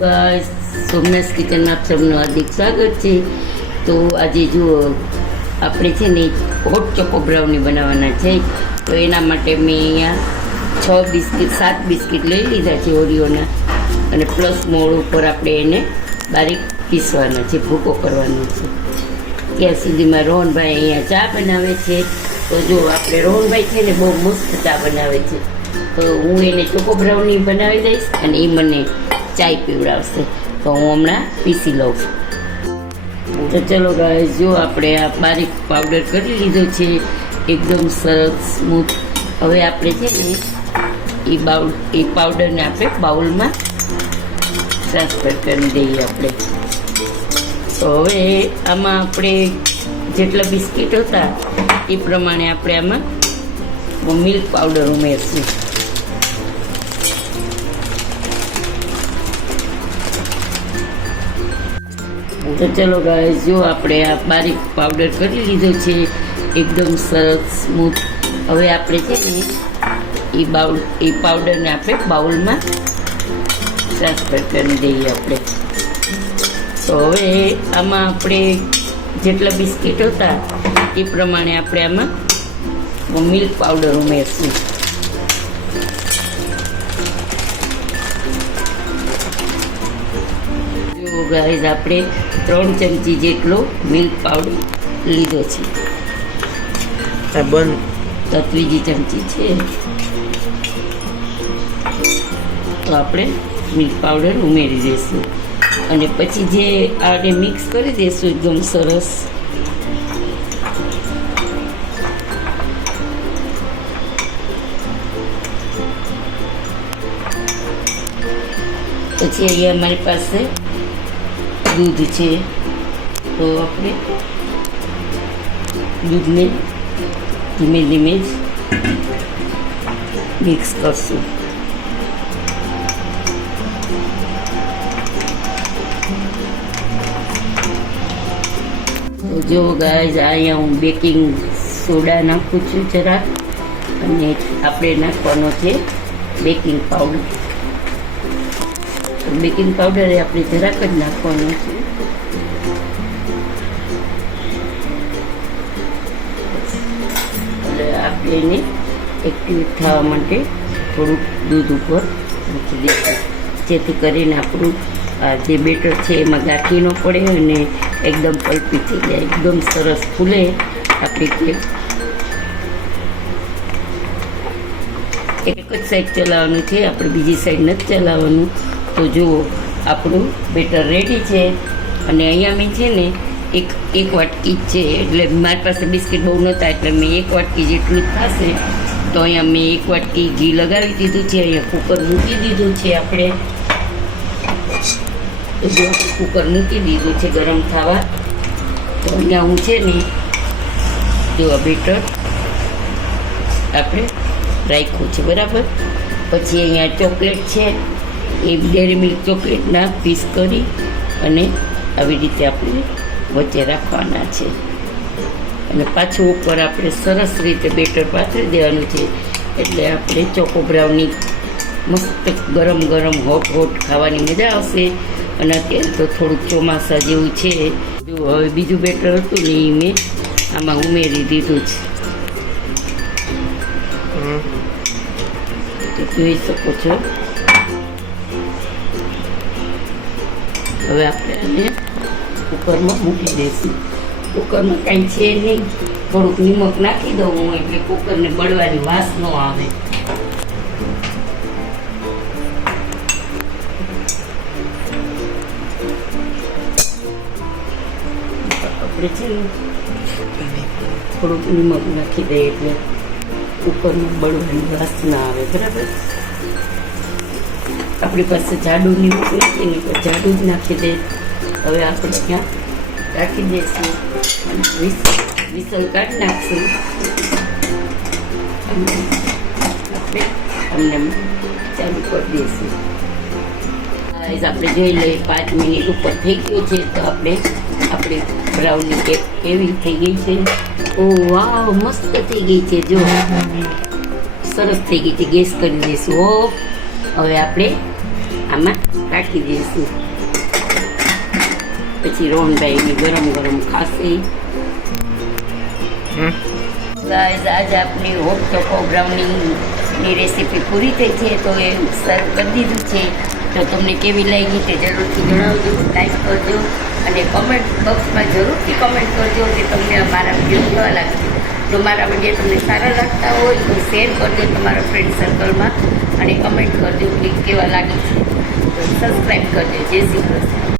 Guys, Somnath કિચનમાં આપ સૌનું હાર્દિક સ્વાગત છે। તો આજે જુઓ આપણે છે ને હોટ ચોકો બ્રાઉની બનાવવાના છે। તો એના માટે મેં અહીંયા 6 બિસ્કિટ 7 બિસ્કિટ લઈ લીધા છે ઓરિયોના, અને પ્લસ મોળ ઉપર આપણે એને બારીક પીસવાના છે, ભૂકો કરવાનો છે। ત્યાં સુધીમાં રોહનભાઈ અહીંયા ચા બનાવે છે। તો જો આપણે રોહનભાઈ છે ને બહુ મસ્ત ચા બનાવે છે, તો હું એને ચોકો બ્રાઉની બનાવી દઈશ અને એ મને ચાય પીવડાવશે। તો હું હમણાં પીસી લઉં। તો ચલો ગાઈસ, જો આપણે આ બારીક પાવડર કરી લીધો છે, એકદમ સરસ સ્મૂથ। હવે આપણે છે ને એ પાવડરને આપણે બાઉલમાં ટ્રાન્સફર કરી દઈએ આપણે। તો હવે આમાં આપણે જેટલા બિસ્કિટ હતા એ પ્રમાણે આપણે આમાં મિલ્ક પાવડર ઉમેરશું। તો ચલો ગાઈસ, જો આપણે આ બારીક પાવડર કરી લીધો છે, એકદમ સરસ સ્મૂથ। હવે આપણે છે ને એ પાવડરને આપણે બાઉલમાં ટ્રાન્સફર કરી દઈએ આપણે। તો હવે આમાં આપણે જેટલા બિસ્કિટ હતા એ પ્રમાણે આપણે આમાં મિલ્ક પાવડર ઉમેરશું। જો ગાઈસ, આપણે 3 ચમચી જેટલો મિલ્ક પાવડર લીધો છે। તો ત્રીજી ચમચી છે, તો આપણે મિલ્ક પાવડર ઉમેરી દઈશું અને પછી જે આને મિક્સ કરી દઈશું એકદમ સરસ। પછી અહીંયા અમારી પાસે દૂધ છે, તો આપણે દૂધને ધીમે ધીમે જ મિક્સ કરશું। તો જો ગાઈસ, અહીંયા હું બેકિંગ સોડા નાખું છું જરા, અને આપણે નાખવાનો છે બેકિંગ પાવડર। બેકિંગ પાવડર એ આપણે જરાક જ નાખવાનો છે। એટલે આપણે એને એક્ટિવેટ થવા માટે થોડુંક દૂધ ઉપર મૂકી દઈશું, જેથી કરીને આપણું આ જે બેટર છે એમાં ગાંઠી ન પડે અને એકદમ પલ્પી થઈ જાય, એકદમ સરસ ફૂલે આપણી કેક। એક જ સાઈડ ચલાવવાનું છે, આપણે બીજી સાઈડ નથી ચલાવવાનું। તો જુઓ આપણું બેટર રેડી છે, અને અહીંયા મેં છે ને એક વાટકી જ છે, એટલે મારી પાસે બિસ્કિટ બહુ નહોતા એટલે મેં 1 વાટકી જેટલું જ થશે। તો અહીંયા મેં 1 વાટકી ઘી લગાવી દીધું છે, અહીંયા કુકર મૂકી દીધું છે આપણે। તો જો કુકર મૂકી દીધું છે ગરમ થવા। તો અહીંયા હું છે ને જો બેટર આપણે રાખ્યું છે બરાબર। પછી અહીંયા ચોકલેટ છે, એ ડેરી મિલ્ક ચોકલેટના પીસ કરી અને આવી રીતે આપણે વચ્ચે રાખવાના છે, અને પાછું ઉપર આપણે સરસ રીતે બેટર પાથરી દેવાનું છે, એટલે આપણે ચોકો બ્રાઉની મસ્ત ગરમ ગરમ હોટ ખાવાની મજા આવશે। અને અત્યારે તો થોડુંક ચોમાસા જેવું છે, જો હવે બીજું બેટર હતું ને એ મેં આમાં ઉમેરી દીધું છે, તો જોઈ શકો છો। હવે આપણે આને કુકરમાં મૂકી દઈશું। કુકરમાં કાંઈ છે નહીં, થોડુંક નિમક નાખી દઉં હું, એટલે કુકરને બળવાની વાસ ન આવે। આપણે છે ને થોડુંક નિમક નાખી દઈએ એટલે કુકરમાં બળવાની વાસ ના આવે, બરાબર। આપણી પાસે જાડું નિમક નથી ને, તો જાડું જ નાખી દે। હવે આપણે ત્યાં રાખી દઈશું અને વિસલ કાઢી નાખશું, અને આપણે અમને ચાલુ કરી દઈશું। આપણે જોઈ લઈએ 5 મિનિટ ઉપર થઈ ગયું છે, તો આપણે બ્રાઉની કેક કેવી થઈ ગઈ છે। ઓ વાવ, મસ્ત થઈ ગઈ છે, જો સરસ થઈ ગઈ છે। ગેસ કરી દઈશું ઓફ। હવે આપણે આમાં નાખી દઈશું. પછી રોહનભાઈ ગરમ ગરમ ખાશે. ગાઈઝ આજે આપણી હોટ ચોકો બ્રાઉનીની રેસીપી પૂરી થઈ છે, તો એ સર્વ કરી દીધું છે. તો તમને કેવી લાગી તે જરૂરથી જણાવજો, લાઈક કરજો અને કમેન્ટ બોક્સમાં જરૂરથી કમેન્ટ કરજો કે તમને મારા વિડીયો કેવા લાગશે. જો મારા વિડીયો તમને સારા લાગતા હોય તો શેર કરજો તમારા ફ્રેન્ડ સર્કલમાં અને કમેન્ટ કરજો કે કેવા લાગે છે. તો સબસ્ક્રાઈબ કરજો. જય શ્રી કૃષ્ણ.